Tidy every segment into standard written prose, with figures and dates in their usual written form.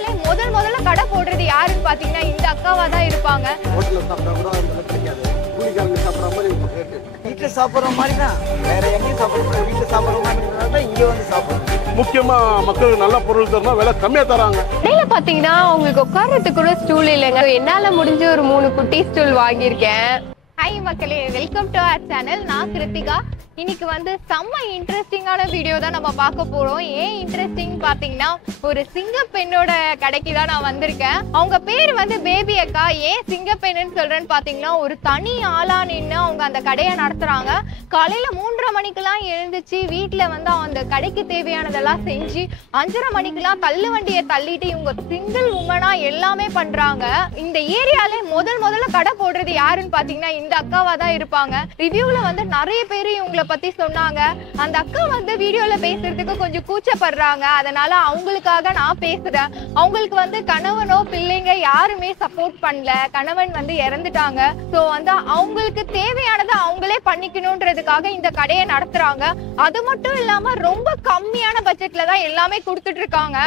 ஏரியாலே முதல்ல கடை போடுறது யாருன்னு பாத்தீங்கன்னா இந்த அக்காவா தான் இருப்பாங்க. ஹோட்டல்ல சாப்பிட்டா கூட அந்த கிடைக்காது. கூலிக்காரங்க சாப்பிடுற மாதிரி இருக்கும் ரேட். வீட்டுல சாப்பிடுற மாதிரி தான், வேற எங்கேயும் சாப்பிட முடியாது. வீட்டுல சாப்பிடுற மாதிரி தான் இங்க வந்து சாப்பிடுறோம். முக்கியமா மக்களுக்கு நல்ல பொருள் தரணும், விலை கம்மியா தராங்க. கடையில பாத்தீங்கன்னா உங்களுக்கு உட்கார்றதுக்கு கூட ஸ்டூல் இல்லைங்க. என்னால முடிஞ்ச ஒரு 3 குட்டி ஸ்டூல் வாங்கியிருக்கேன். ஹாய் மக்களே, வெல்கம் டு அவர் சேனல். நான் கிருத்திகா. இன்னைக்கு வந்து செம்ம இன்ட்ரெஸ்டிங்கான வீடியோ தான் நம்ம பார்க்க போறோம். ஏன் இன்ட்ரெஸ்டிங் பாத்தீங்கன்னா, ஒரு சிங்கப்பெண்ணோட கடைக்கு தான் நான் வந்திருக்கேன். அவங்க பேர் வந்து பேபி அக்கா. ஏன் சிங்கப்பெண்ணுன்னு சொல்றேன்னு பாத்தீங்கன்னா, ஒரு தனி ஆளா நின்று அவங்க அந்த கடையை நடத்துறாங்க. காலையில 3:30 மணிக்கெல்லாம் எழுந்துச்சு வீட்டுல வந்து அந்த கடைக்கு தேவையானதெல்லாம் செஞ்சு 5:30 மணிக்கெல்லாம் தள்ளு வண்டியை தள்ளிட்டு இவங்க சிங்கிள் உமனா எல்லாமே பண்றாங்க. இந்த ஏரியால முதல்ல கடை போடுறது யாருன்னு பாத்தீங்கன்னா இந்த அக்காவா தான் இருப்பாங்க. ரிவ்யூல வந்து நிறைய பேர் இவங்களை பத்தி சொன்னாங்க. அந்த அக்கா வந்து வீடியோல பேசுறதுக்கு கொஞ்சம் கூச்சப்படுறாங்க. அதனால அவங்களுக்காக நான் பேசுறேன். அவங்களுக்கு வந்து கணவனோ பிள்ளைங்க யாருமே சப்போர்ட் பண்ணல. கணவன் வந்து இறந்துட்டாங்க. சோ வந்து அவங்களுக்கு தேவையானதை அவங்களே பண்ணிக்கணும்ன்றதுக்காக இந்த கடையை நடத்துறாங்க. அது மட்டும் இல்லாம ரொம்ப கம்மியான பட்ஜெட்ல தான் எல்லாமே கொடுத்துட்டு இருக்காங்க.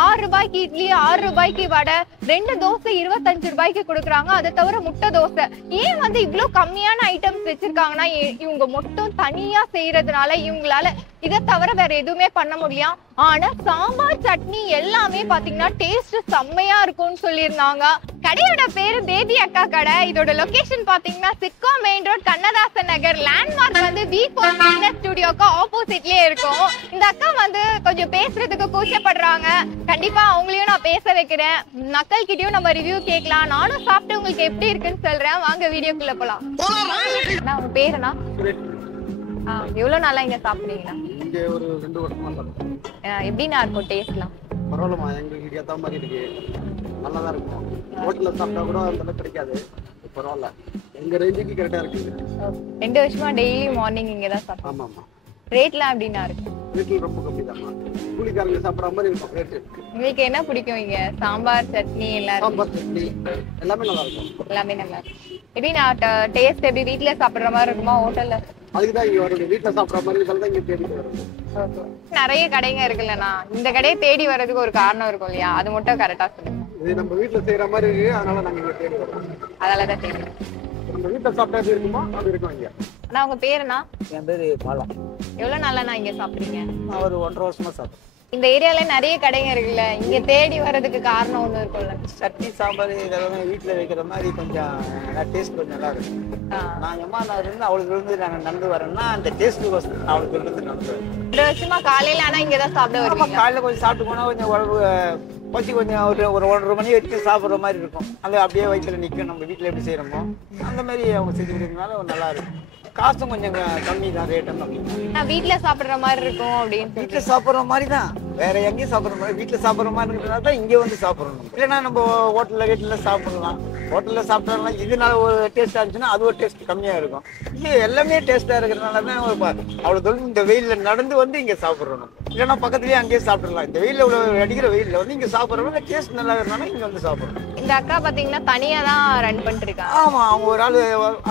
6 ரூபாய்க்கு இட்லி, 6 ரூபாய்க்கு வடை, 2 தோசை 25 ரூபாய்க்கு கொடுக்குறாங்க. அதை தவிர முட்டை தோசை. ஏன் வந்து இவ்வளவு கம்மியான ஐட்டம்ஸ் வச்சிருக்காங்கன்னா, இவங்க மட்டும் தனியா செய்யறதுனால இவங்களால இதை தவிர வேற எதுவுமே பண்ண முடியும். ஆனா சாம்பார் சட்னி எல்லாமே பாத்தீங்கன்னா டேஸ்ட் செம்மையா இருக்கும்னு சொல்லியிருந்தாங்க. கடையோட பேரு பேபி அக்கா கடை. இதோட லொகேஷன் பாத்தீங்கன்னா சிட்கோ மெயின் ரோட், கண்ணதாசன் நகர். லேண்ட்மார்க் வந்து V4 பிசினஸ் ஸ்டுடியோக்கு ஆப்போசிட்லயே இருக்கும். இந்த அக்கா வந்து கொஞ்சம் பேசுறதுக்கு கூச்சப்படுறாங்க. கண்டிப்பா அவங்களையும் நான் பேச வைக்கிறேன். மக்கள் கிட்டயும் நம்ம ரிவ்யூ கேட்கலாம். நானும் சாப்பிட்டு உங்களுக்கு எப்படி இருக்குன்னு சொல்றேன். வாங்க வீடியோக்குள்ள போலாம். உங்க பேருனா? எவ்வளவு நாளா இங்க சாப்பிடுறீங்களா? இங்க ஒரு 2 வருஷமா சாப்பிட்டேன். எப்படின்னா இருக்கும் டேஸ்ட்லாம்? பரவாயில்லமா, எங்களுக்கு ஏற்ற மாதிரி இருக்கு. நல்லா தான் இருக்கும். ஹோட்டல்ல சாப்பிட்டா கூட அந்த கிடைக்காது. பரவாயில்ல, எங்க ரேஞ்சுக்கு கரெக்டா இருக்கு. 2 வருஷமா டெய்லி மார்னிங் இங்க தான் சாப்பிடுறோம். ஆமா ஆமா. ரேட்லாம் எப்படின்னா இருக்கு? ரேட்ல ரொம்ப கம்மி தான். கூலிக்காரங்க சாப்பிடுற மாதிரி இருக்கும் ரேட். உங்களுக்கு என்ன பிடிக்கும் இங்க? சாம்பார் சட்னி எல்லாம்? சாம்பார் சட்னி எல்லாமே நல்லா இருக்கும். எல்லாமே நல்லா இருக்கும். எப்படி நான் டேஸ்ட் எப்படி வீட்டுல சாப்பிடுற மாதிரி இருக்குமா ஹோட்டல்ல? அதுக்குதான் இங்க வருது. வீட்டுல சாப்பிடுற மாதிரி தான் இங்க தேடி வருது. நிறைய கடைங்க இருக்குல்லண்ணா, இந்த கடையை தேடி வர்றதுக்கு ஒரு காரணம் இருக்கும் இல்லையா? அது மட்டும் கரெக்டா சொல்லுங்க. இது நம்ம வீட்டுல செய்யற மாதிரி இருக்கு, அதனால நாங்க இங்க தேடி வரோம். அதனாலதான் தேடி. நம்ம வீட்டுல சாப்பிட்டா எப்படி இருக்குமோ அது இருக்கும் இங்க. ஆனா உங்க பேருனா? என் பேரு பாலம். எவ்வளவு நாளா நான் இங்க சாப்பிடுறீங்க? நான் ஒரு 1.5 வருஷமா சாப்பிட்றேன். இந்த ஏரியால நிறைய கடைங்க இருக்குல்ல, இங்க தேடி வர்றதுக்கு காரணம் ஒண்ணு இருக்கும்ல? சட்னி சாம்பார் இதெல்லாம் வீட்டுல வைக்கிற மாதிரி கொஞ்சம் டேஸ்ட் கொஞ்சம் நல்லா இருக்கும். நான் எம்மா நான் இருந்து அவளுக்கு இருந்து நாங்கள் நடந்து வரேன்னா அந்த டேஸ்ட்டு அவளுக்கு இருந்து நடந்து வரேன். 2 வருஷமா காலையில ஆனா இங்கதான் சாப்பிட வருவீங்க? காலையில கொஞ்சம் சாப்பிட்டு போனா கொஞ்சம் உடம்பு கொஞ்சம் ஒரு 1:30 மணி வரைக்கும் சாப்பிட்ற மாதிரி இருக்கும். அது அப்படியே வயிற்றுல நிற்கும். நம்ம வீட்டில் எப்படி செய்யறோமோ அந்த மாதிரி அவங்க செஞ்சு கொடுக்கறதுனால நல்லா இருக்கும். காசும் கொஞ்சம் கம்மி தான், ரேட்டும் கம்மி. நான் வீட்டுல சாப்பிடுற மாதிரி இருக்கும் அப்படின்னு. வீட்டுல சாப்பிட்ற மாதிரி தான், வேற எங்கேயும் சாப்பிட்ற மாதிரி. வீட்டுல சாப்பிட்ற மாதிரி இருக்கிறதுனால தான் இங்கே வந்து சாப்பிட்றோம். இல்லைன்னா நம்ம ஹோட்டல்ல வீட்டில் சாப்பிடலாம். ஹோட்டல்ல சாப்பிட்டோம்னா இதனால ஒரு டேஸ்டா இருந்துச்சுன்னா அது ஒரு டேஸ்ட் கம்மியா இருக்கும். இங்கே எல்லாமே டேஸ்டா இருக்கிறதுனால தான் அவ்வளவு தூரம் இந்த வெயில்ல நடந்து வந்து இங்க சாப்பிட்றோம். இல்லைன்னா பக்கத்துலயே அங்கேயே சாப்பிடலாம். இந்த வெயில்ல இவ்வளவு அடிக்கிற வெயில்ல வந்து இங்க சாப்பிட்றோம்னா டேஸ்ட் நல்லா இருக்கிறதுனால இங்க வந்து சாப்பிட்றோம். இந்த அக்கா பாத்தீங்கன்னா தனியா தான் ரன் பண்ணிட்டு இருக்காங்க. ஆமா, அவங்க ஒரு ஆள்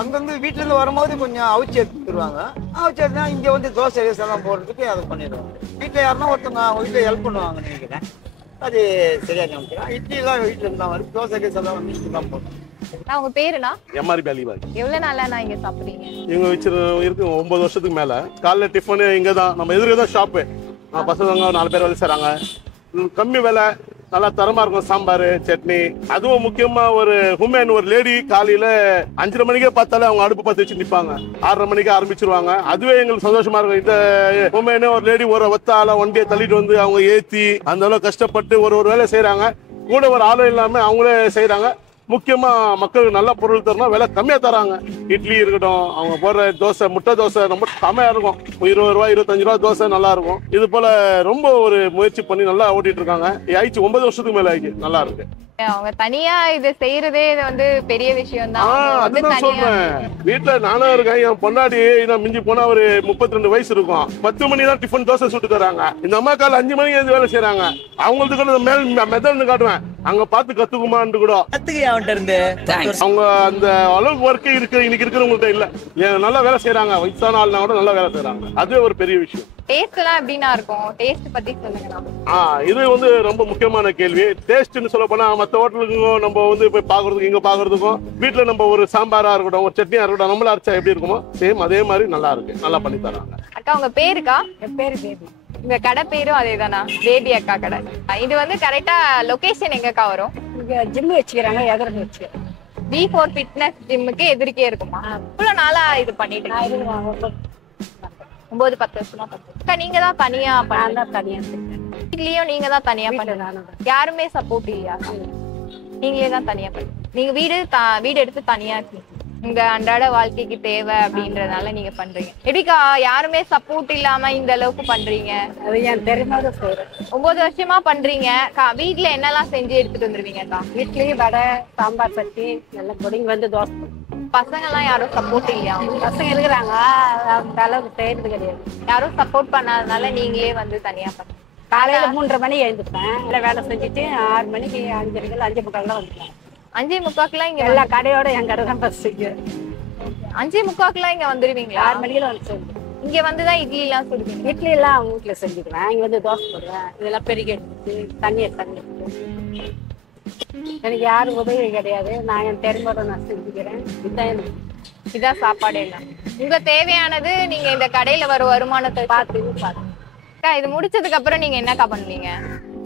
அங்கிருந்து வீட்டுல இருந்து வரும்போது கொஞ்சம் அவிச்சு எடுத்துருவாங்க. அவிச்சு எடுத்தா இங்க வந்து தோசை எல்லாம் போடுறதுக்கு அதை பண்ணிடுவாங்க. வீட்டுல யாருன்னா ஒருத்தவங்க அவங்க வீட்டுல ஹெல்ப் பண்ணுவாங்கன்னு நினைக்கிறேன். அது சரியா நினைக்கிறேன். இட்லி எல்லாம் வீட்டுல இருந்தா வந்து தோசை எல்லாம் வந்து இட்லி தான் போடுறோம். உங்க பேருனா? எம்ஆர்பி அலிபாய். எவ்வளவு நாளா நான் இங்க சாப்பிடுறீங்க? இவங்க வச்சு இருக்கு 9 வருஷத்துக்கு மேல. காலைல டிஃபன் இங்க தான், நம்ம எதிரே தான் ஷாப்பு. பசங்க 4 பேர் வேலை செய்றாங்க. கம்மி விலை, நல்லா தரமா இருக்கும் சாம்பார் சட்னி. அதுவும் முக்கியமா ஒரு உமன், ஒரு லேடி காலையில 5:30 மணிக்கே பார்த்தாலே அவங்க அடுப்பு பற்ற வச்சு நிற்பாங்க. 6:30 மணிக்கு ஆரம்பிச்சிருவாங்க. அதுவே எங்களுக்கு சந்தோஷமா இருக்கும். இந்த உமன் ஒரு லேடி ஒரு ஒத்தால வண்டியை தள்ளிட்டு வந்து அவங்க ஏத்தி அந்த அளவு கஷ்டப்பட்டு ஒரு வேலை செய்யறாங்க. கூட ஒரு ஆளும் இல்லாம அவங்களே செய்யறாங்க. முக்கியமா மக்களுக்கு நல்ல பொருள் தரணும், விலை கம்மியா தராங்க. இட்லி இருக்கட்டும், அவங்க போடுற தோசை, முட்டை தோசை ரொம்ப கம்மியா இருக்கும். 20 ரூபாய் 25 ரூபாய் தோசை நல்லா இருக்கும். இது போல ரொம்ப ஒரு முயற்சி பண்ணி நல்லா ஓட்டிட்டு இருக்காங்க. ஆயிடுச்சு 9 வருஷத்துக்கு மேல ஆயிடுச்சு. நல்லா இருக்கு. அவங்க தனியா இது செய்யறதே இது வந்து பெரிய விஷயம் தான். அதுதான் சொல்றேன். வீட்டுல நானும் இருக்கேன். என் பொண்டாடி மிஞ்சி போனா ஒரு 32 வயசு இருக்கும். 10 மணி தான் டிஃபன் தோசை சுட்டு தராங்க. இந்த அம்மா கால 5 மணிக்கு எழுந்து வேலை செய்யறாங்க. அவங்களுக்கு கூட மேல் மெத்தட்னு காட்டுவேன். அங்க பார்த்து கத்துக்குமான்னு கூட அவன்கிட்ட இருந்து அவங்க அந்த அளவுக்கு ஒர்க் இருக்கு இன்னைக்கு இருக்கிறவங்கள்ட்ட இல்ல. நல்லா வேலை செய்யறாங்க, வயசான ஆள்னா கூட நல்லா வேலை செய்யறாங்க. அதுவே ஒரு பெரிய விஷயம். டேஸ்ட் எல்லாம் எப்படின்னா இருக்கும்? டேஸ்ட் பத்தி சொல்லுங்க. இது வந்து ரொம்ப முக்கியமான கேள்வி. டேஸ்ட்னு சொல்ல போனா மற்ற ஹோட்டலுக்கும் நம்ம வந்து போய் பாக்குறதுக்கும் இங்க பாக்குறதுக்கும் வீட்டுல நம்ம ஒரு சாம்பாரா இருக்கட்டும் ஒரு சட்னியா இருக்கட்டும் நம்மள அரைச்சா எப்படி இருக்குமோ சேம் அதே மாதிரி நல்லா இருக்கு, நல்லா பண்ணி தராங்க. அக்கா உங்க பேருக்கா? என் பேரு பேபி. உங்க கடை பேரும் அதேதானா? பேபி அக்கா கடை. இது வந்து கரெக்டா லொகேஷன் எங்கக்கா வரும்? இங்க ஜிம் வச்சுக்கிறாங்க, எதிர்த்து வச்சுக்கிறேன். B4 ஃபிட்னஸ் ஜிம்முக்கு எதிர்க்கே இருக்குமா? இவ்வளவு நாளா இது பண்ணிட்டு நான் இருக்கீங்க? இது 9-10 வருஷமா அக்கா நீங்க தான் தனியா நான் தான் தனியா இருக்கேன். வீட்லயும் நீங்க தான் தனியா பண்ணுங்க? நானும் யாருமே சப்போர்ட் இல்லையா? நீங்களே தான் தனியா பண்ணுங்க. நீங்க வீடு எடுத்து தனியா இருக்கீங்க, உங்க அன்றாட வாழ்க்கைக்கு தேவை அப்படின்றதுனால நீங்க பண்றீங்க. எப்படிக்கா யாருமே சப்போர்ட் இல்லாம இந்த அளவுக்கு பண்றீங்க? அது என் தெரியாத செய்யறேன். 9 வருஷமா பண்றீங்க. வீட்டுல என்னெல்லாம் செஞ்சு எடுத்துட்டு வந்துருவீங்கக்கா? வீட்லயும் வடை, சாம்பார் சட்னி எல்லாம் பொடிங்க வந்து தோசை. பசங்க எல்லாம் யாரும் சப்போர்ட் இல்லையா? பசங்க இருக்கிறாங்க, அந்த அளவுக்கு செய்யறது கிடையாது. யாரும் சப்போர்ட் பண்ணாதனால நீங்களே வந்து தனியா பண்ணுங்க. காலையில 3:30 மணி எழுந்துப்பேன், இல்லை வேலை செஞ்சுட்டு 6 மணிக்கு 5:30 5:45 வந்துட்டேன். 5:45 இங்க எல்லா கடையோட என் கடை தான் பஸ். 5:45 இங்க வந்துருவீங்களா? 6 மணிக்கு வந்து செஞ்சு இங்க வந்துதான் இட்லி எல்லாம் சுடுவீங்க? இட்லி எல்லாம் அவங்க வீட்டுல செஞ்சுக்குவேன், இங்க வந்து தோசை போடுவேன். இதெல்லாம் பெருகி எடுத்துட்டு தண்ணி எடுத்து எனக்கு யாரும் உதவி கிடையாது. நான் என் தெரிஞ்சோட நான் செஞ்சுக்கிறேன். இதுதான் எனக்கு இதான் சாப்பாடு எல்லாம். உங்க தேவையானது நீங்க இந்த கடையில வர வருமானத்தை பார்த்து அக்கா இது முடிச்சதுக்கு அப்புறம் நீங்க என்னக்கா பண்ணுவீங்க?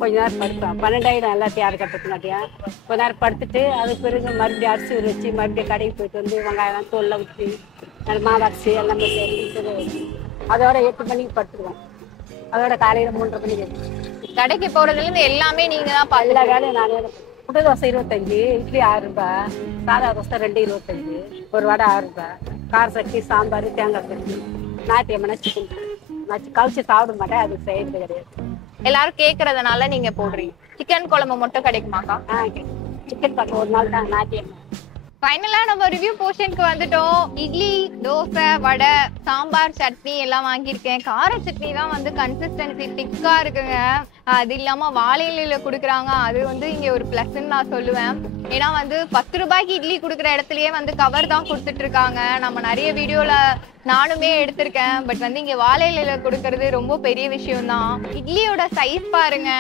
கொஞ்ச நேரம் படுப்பேன். 12 எல்லாத்தையும் யாரு கட்டுனாட்டியா கொஞ்ச நேரம் படுத்துட்டு அதுக்கு பிறகு மறுபடியும் அரிசி ஊற வச்சு மறுபடியும் கடைக்கு போயிட்டு வந்து வெங்காயம் தோல்ல ஊற்றி மாவரிசி எல்லாமே சேர்த்து அதோட 8 மணிக்கு படுத்துருவேன். அதோட காலையில 3:30 மணிக்கு கடைக்கு போறதுல இருந்து எல்லாமே நீங்க தான் எல்லா வேலையும் நானே. முட்டை தோசை 25, இட்லி 6 ரூபாய், சாதா தோசை 2.25, ஒரு வடை 6 ரூபாய், கார சட்னி, சாம்பார், தேங்காய் சட்னி, ஞாயிற்றுக்கிழமை சிக்கன் நான் கவிச்சு சாப்பிட மாட்டேன், அது செய்யறது கிடையாது. எல்லாரும் கேக்குறதுனால நீங்க போடுறீங்க. சிக்கன் குழம்பு மட்டும் கிடைக்குமாக்கா? சிக்கன் பக்கம் ஒரு நாள் தான் ஞாயிற்றுக்கிழமை. ஃபைனலா நம்ம ரிவ்யூ போர்ஷனுக்கு வந்துட்டோம். இட்லி, தோசை, வடை, சாம்பார், சட்னி எல்லாம் வாங்கியிருக்கேன். கார சட்னி தான் வந்து கன்சிஸ்டன்சி திக்கா இருக்குங்க. அது இல்லாம வாழை இலையில குடுக்குறாங்க, அது வந்து இங்க ஒரு பிளஸ்ன்னு நான் சொல்லுவேன். ஏன்னா வந்து 10 ரூபாய்க்கு இட்லி குடுக்குற இடத்துலயே வந்து கவர் தான் கொடுத்துட்டு இருக்காங்க. நம்ம நிறைய வீடியோல நானுமே எடுத்திருக்கேன். பட் வந்து இங்க வாழை இலையில கொடுக்கறது ரொம்ப பெரிய விஷயம் தான். இட்லியோட சைஸ் பாருங்க,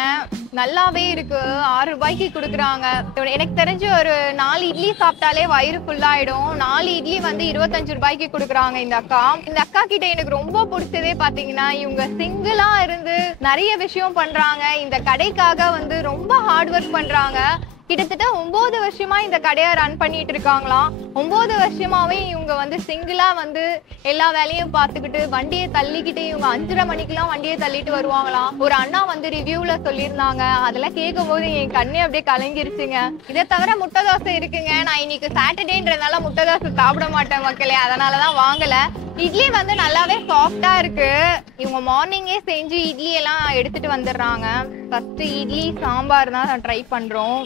நல்லாவே இருக்கு. 6 ரூபாய்க்கு கொடுக்குறாங்க. எனக்கு தெரிஞ்சு ஒரு 4 இட்லி சாப்பிட்டாலே வயிறு ஃபுல்லாயிடும். 4 இட்லி வந்து 25 ரூபாய்க்கு கொடுக்குறாங்க இந்த அக்கா. இந்த அக்கா கிட்ட எனக்கு ரொம்ப பிடிச்சதே பாத்தீங்கன்னா இவங்க சிங்கிளா இருந்து நிறைய விஷயம் பண்றாங்க. இந்த கடைக்காக வந்து ரொம்ப ஹார்ட் ஒர்க் பண்றாங்க. கிட்டத்தட்ட 9 வருஷமா இந்த கடையை ரன் பண்ணிட்டு இருக்காங்களாம். 9 வருஷமாவே இவங்க வந்து சிங்கிளா வந்து எல்லா வேலையும் பார்த்துக்கிட்டு வண்டியை தள்ளிக்கிட்டு இவங்க 5:30 மணிக்கெல்லாம் வண்டியை தள்ளிட்டு வருவாங்களாம். ஒரு அண்ணா வந்து ரிவ்யூல சொல்லியிருந்தாங்க, அதெல்லாம் கேட்கும் போது என் கண்ணே அப்படியே கலங்கிருச்சுங்க. இதை தவிர முட்டை தோசை இருக்குங்க. நான் இன்னைக்கு சாட்டர்டேன்றதுனால முட்டை தோசை சாப்பிட மாட்டேன் மக்களே, அதனாலதான் வாங்கல. இட்லி வந்து நல்லாவே சாஃப்டா இருக்கு. இவங்க மார்னிங்கே செஞ்சு இட்லி எல்லாம் எடுத்துட்டு வந்துடுறாங்க. ஃபர்ஸ்ட் இட்லி சாம்பார் தான் ட்ரை பண்றோம்.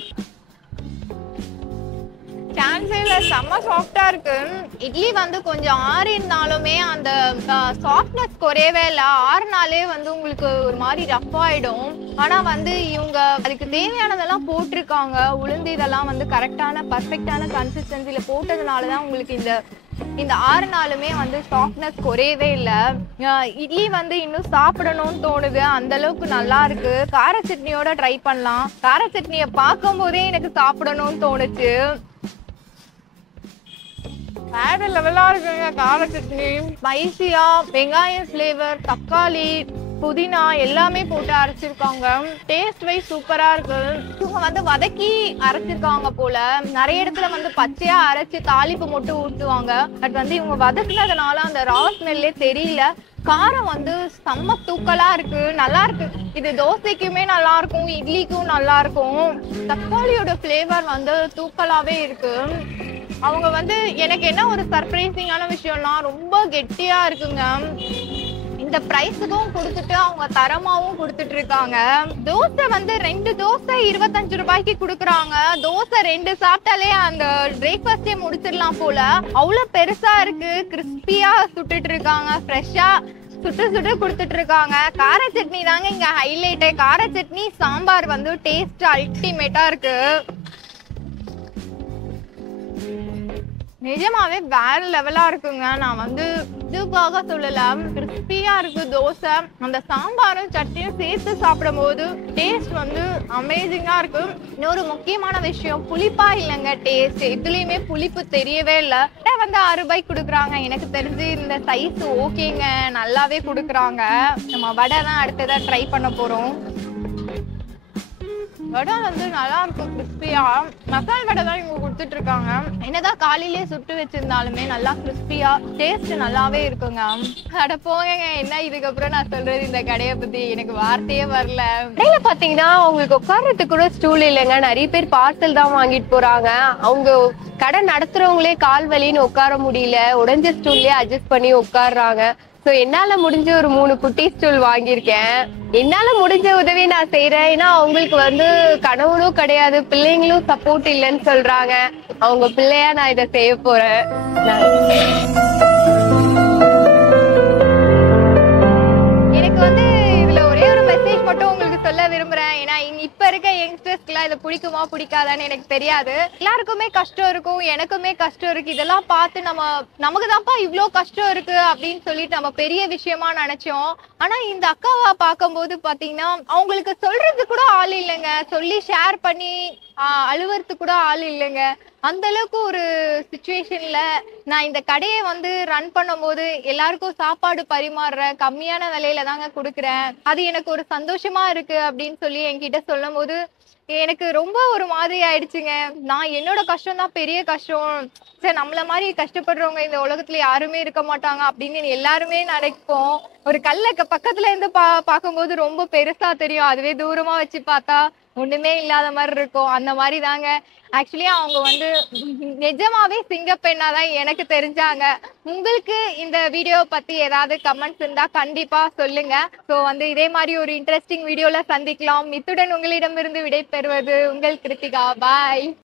சான்சேல செம்ம சாஃப்டா இருக்கு. இட்லி வந்து கொஞ்சம் ஆறினாலுமே அந்த சாஃப்ட்னஸ் குறையவே இல்லை. ஆறுனாலே வந்து உங்களுக்கு ஒரு மாதிரி ரஃப் ஆயிடும். ஆனா வந்து இவங்க அதுக்கு தேவையானதெல்லாம் போட்டிருக்காங்க. உளுந்து இதெல்லாம் வந்து கரெக்டான பர்ஃபெக்டான கன்சிஸ்டன்சில போட்டதுனாலதான் உங்களுக்கு இந்த 6 நாளுமே வந்து சாஃப்ட்னஸ் குறையவே இல்லை. இட்லி வந்து இன்னும் சாப்பிடணும்னு தோணுது, அந்த அளவுக்கு நல்லா இருக்கு. கார சட்னியோட ட்ரை பண்ணலாம். கார சட்னியை பார்க்கும் போதே எனக்கு சாப்பிடணும்னு தோணுச்சு. வேற லெவலா இருக்குங்க கார சட்னி. ஸ்பைசியா வெங்காயம் ஃபிளேவர், தக்காளி, புதினா எல்லாமே போட்டு அரைச்சிருக்காங்க. டேஸ்ட் வைஸ் சூப்பரா இருக்கு. இவங்க வந்து வதக்கி அரைச்சிருக்காங்க போல. நிறைய இடத்துல வந்து பச்சையா அரைச்சு தாளிப்பு மட்டும் ஊட்டுவாங்க. பட் வந்து இவங்க வதக்குனதுனால அந்த ரா ஸ்மெல்லே தெரியல. காரம் வந்து செம்ம தூக்கலா இருக்கு, நல்லா இருக்கு. இது தோசைக்குமே நல்லா இருக்கும், இட்லிக்கும் நல்லா இருக்கும். தக்காளியோட ஃபிளேவர் வந்து தூக்கலாவே இருக்கு. அவங்க வந்து எனக்கு என்ன ஒரு சர்ப்ரைசிங்கான விஷயம்னா ரொம்ப கெட்டியா இருக்குங்க. இந்த பிரைஸுக்கும் கொடுத்துட்டு அவங்க தரமாவும் கொடுத்துட்டு இருக்காங்க. தோசை வந்து 2 தோசை 25 ரூபாய்க்கு கொடுக்குறாங்க. தோசை 2 சாப்பிட்டாலே அந்த பிரேக்ஃபாஸ்டே முடிச்சிடலாம் போல. அவ்வளவு பெருசா இருக்கு, கிறிஸ்பியா சுட்டுட்டு இருக்காங்க, ஃப்ரெஷ்ஷா சுட்டு சுட்டு கொடுத்துட்டு இருக்காங்க. கார சட்னி தாங்க இங்க ஹைலைட்டே. கார சட்னி சாம்பார் வந்து டேஸ்ட் அல்டிமேட்டா இருக்கு. நிஜமாவே வேற லெவலா இருக்குங்க. நான் வந்து இதுக்காக சொல்லல, கிறிஸ்பியா இருக்கு தோசை. அந்த சாம்பாரும் சட்னியும் சேர்த்து சாப்பிடும் போது டேஸ்ட் வந்து அமேசிங்கா இருக்கு. இன்னொரு முக்கியமான விஷயம், புளிப்பா இல்லைங்க டேஸ்ட். இதுலயுமே புளிப்பு தெரியவே இல்லை. வந்து 6 ரூபாய்க்கு கொடுக்குறாங்க. எனக்கு தெரிஞ்சு இந்த சைஸ் ஓகேங்க, நல்லாவே கொடுக்குறாங்க. நம்ம வடை தான் அடுத்ததான் ட்ரை பண்ண போறோம். வடை வந்து நல்லா இருக்கும், கிறிஸ்பியா. மசால் வடை தான் இவங்க கொடுத்துட்டு இருக்காங்க. என்னதான் காலையிலேயே சுட்டு வச்சிருந்தாலுமே நல்லா கிறிஸ்பியா டேஸ்ட் நல்லாவே இருக்குங்க. அட போங்க, என்ன இதுக்கப்புறம் நான் சொல்றது இந்த கடையை பத்தி எனக்கு வார்த்தையே வரல. கடையில பாத்தீங்கன்னா அவங்களுக்கு உட்கார்றதுக்கு கூட ஸ்டூல் இல்லைங்க. நிறைய பேர் பார்சல் தான் வாங்கிட்டு போறாங்க. அவங்க கடை நடத்துறவங்களே கால் வலின்னு உட்கார முடியல, உடைஞ்ச ஸ்டூல்லே அட்ஜஸ்ட் பண்ணி உட்காடுறாங்க. ஸோ என்னால முடிஞ்ச ஒரு 3 குட்டி ஸ்டூல் வாங்கியிருக்கேன். என்னால முடிஞ்ச உதவி நான் செய்யறேன். ஏன்னா அவங்களுக்கு வந்து கணவனும் கிடையாது, பிள்ளைங்களும் சப்போர்ட் இல்லைன்னு சொல்றாங்க. அவங்க பிள்ளையா நான் இதை செய்ய போறேன். எனக்கு வந்து இதுல ஒரே ஒரு மெசேஜ் மட்டும் உங்களுக்கு சொல்ல விரும்புறேன். ஏன்னா இப்ப இருக்க யங்ஸ்டர்ஸ்க்கு எல்லாம் இதை பிடிக்குமா பிடிக்காதான்னு எனக்கு தெரியாது. எல்லாருக்குமே கஷ்டம் இருக்கும், எனக்குமே கஷ்டம் இருக்கு. இதெல்லாம் பார்த்து நமக்கு தான்ப்பா இவ்வளோ கஷ்டம் இருக்கு அப்படின்னு சொல்லிட்டு நம்ம பெரிய விஷயமா நினைச்சோம். ஆனா இந்த அக்காவை பார்க்கும்போது பாத்தீங்கன்னா அவங்களுக்கு சொல்றது கூட ஆள் இல்லைங்க, சொல்லி ஷேர் பண்ணி அழுவறதுக்கு கூட ஆள் இல்லைங்க. அந்த அளவுக்கு ஒரு சிச்சுவேஷன்ல நான் இந்த கடையை வந்து ரன் பண்ணும் போது எல்லாருக்கும் சாப்பாடு பரிமாறுறேன், கம்மியான விலையில தாங்க கொடுக்குறேன். அது எனக்கு ஒரு சந்தோஷமா இருக்கு அப்படின்னு சொல்லி என்கிட்ட சொல்லும் போது எனக்கு ரொம்ப ஒரு மாதிரி ஆயிடுச்சுங்க. நான் என்னோட கஷ்டம் தான் பெரிய கஷ்டம். சரி, நம்மள மாதிரி கஷ்டப்படுறவங்க இந்த உலகத்துல யாருமே இருக்க மாட்டாங்க அப்படின்னு எல்லாருமே நினைப்போம். ஒரு கல்ல பக்கத்துல இருந்து பார்க்கும்போது ரொம்ப பெருசா தெரியும், அதுவே தூரமா வச்சு பார்த்தா ஒண்ணுமே இல்லாத மாதிரி இருக்கும். அந்த மாதிரி தாங்க ஆக்சுவலி அவங்க வந்து நிஜமாவே சிங்கப்பெண்ணா தான் எனக்கு தெரிஞ்சாங்க. உங்களுக்கு இந்த வீடியோ பத்தி ஏதாவது கமெண்ட்ஸ் இருந்தா கண்டிப்பா சொல்லுங்க. ஸோ வந்து இதே மாதிரி ஒரு இன்ட்ரெஸ்டிங் வீடியோல சந்திக்கலாம். இத்துடன் உங்களிடமிருந்து விடை பெறுவது உங்கள் கிருத்திகா. பாய்.